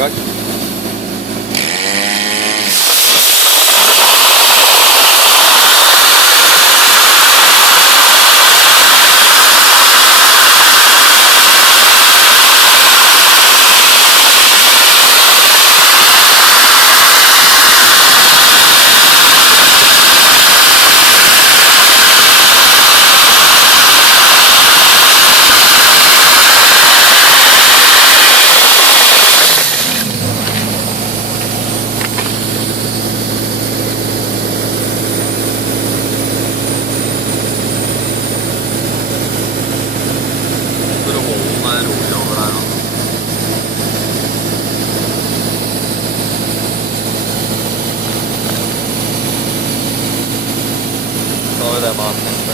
i gang. Rolig over der, altså. Så har vi det med neste.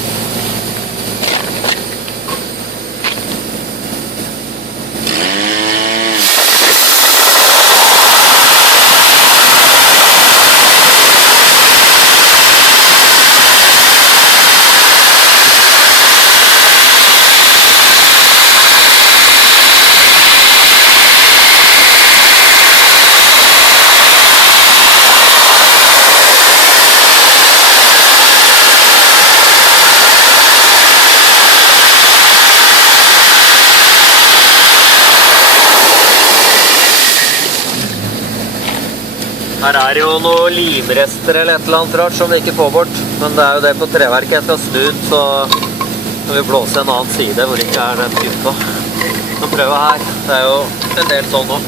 Her det jo noen limrester eller et eller annet rart som vi ikke får bort. Men det jo det på treverket jeg skal snu ut, så når vi blåser en annen side hvor ikke den type. Nå prøver jeg her. Det jo en del sånn nå.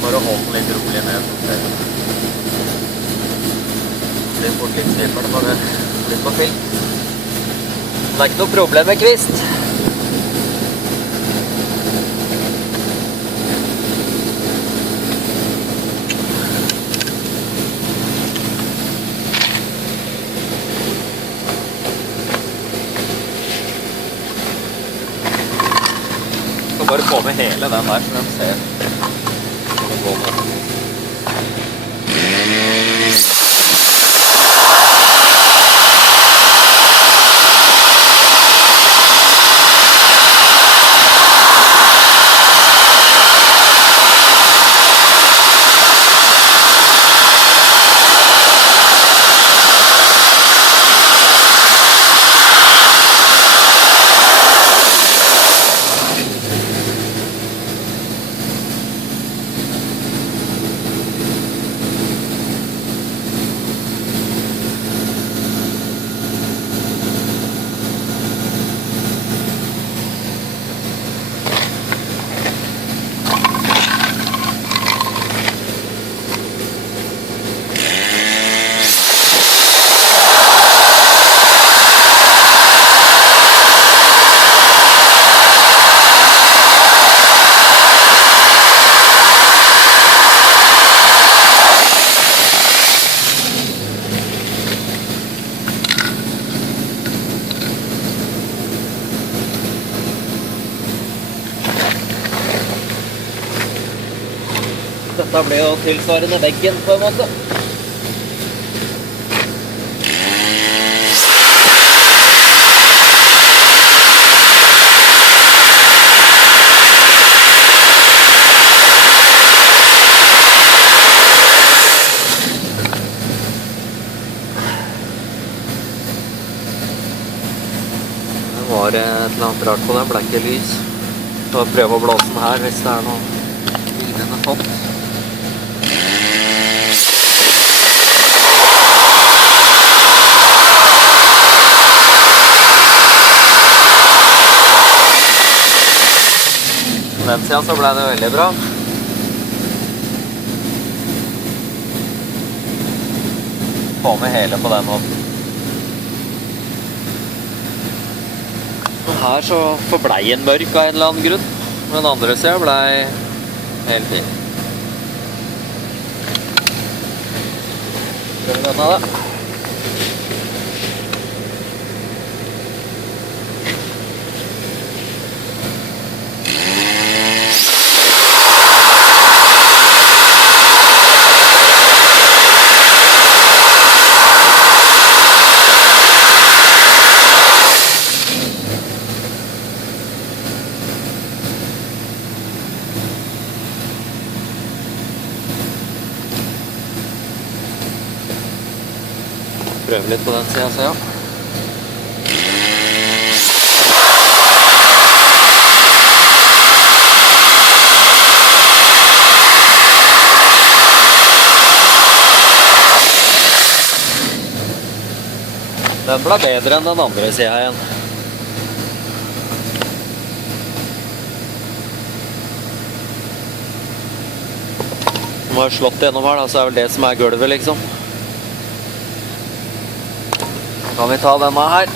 Bare hold den litt rolig ned. Det fort litt snipper det bare litt på film. Det ikke noe problem med kvist. Skal bare få med hele den der, så den ser. Dette ble jo tilsvarende veggen på en måte. Det var et eller annet rart på den, ble ikke lys. Så prøve å blåse den her hvis det noe lignende sånt. På den siden så ble det veldig bra. Få med hele på den også. Her så forblei en mørk av en eller annen grunn, men andre siden blei helt fin. Prøver denne da. Prøve litt på den siden, så ja. Den ble bedre enn den andre siden igjen. Nå har jeg slått gjennom her da, så er vel det som er gulvet liksom. Kan vi ta denne her.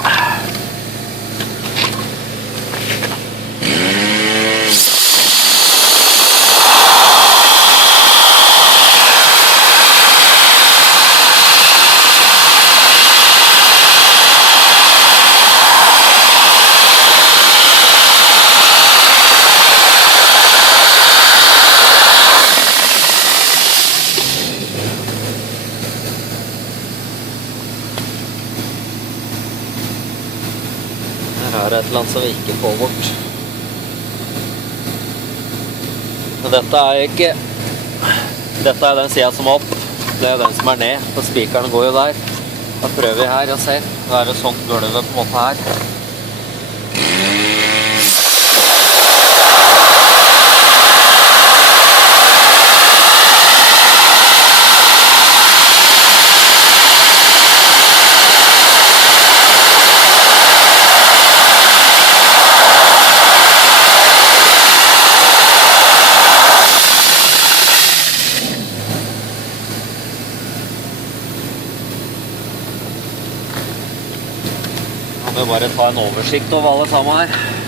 Her er et eller annet som vi ikke får bort. Men dette er ikke... Dette er den siden som er opp. Det er den som er ned, for spikeren går jo der. Da prøver vi her og ser. Da er det sånn gulvet på en måte her. Jeg må bare ta en oversikt over alle sammen her.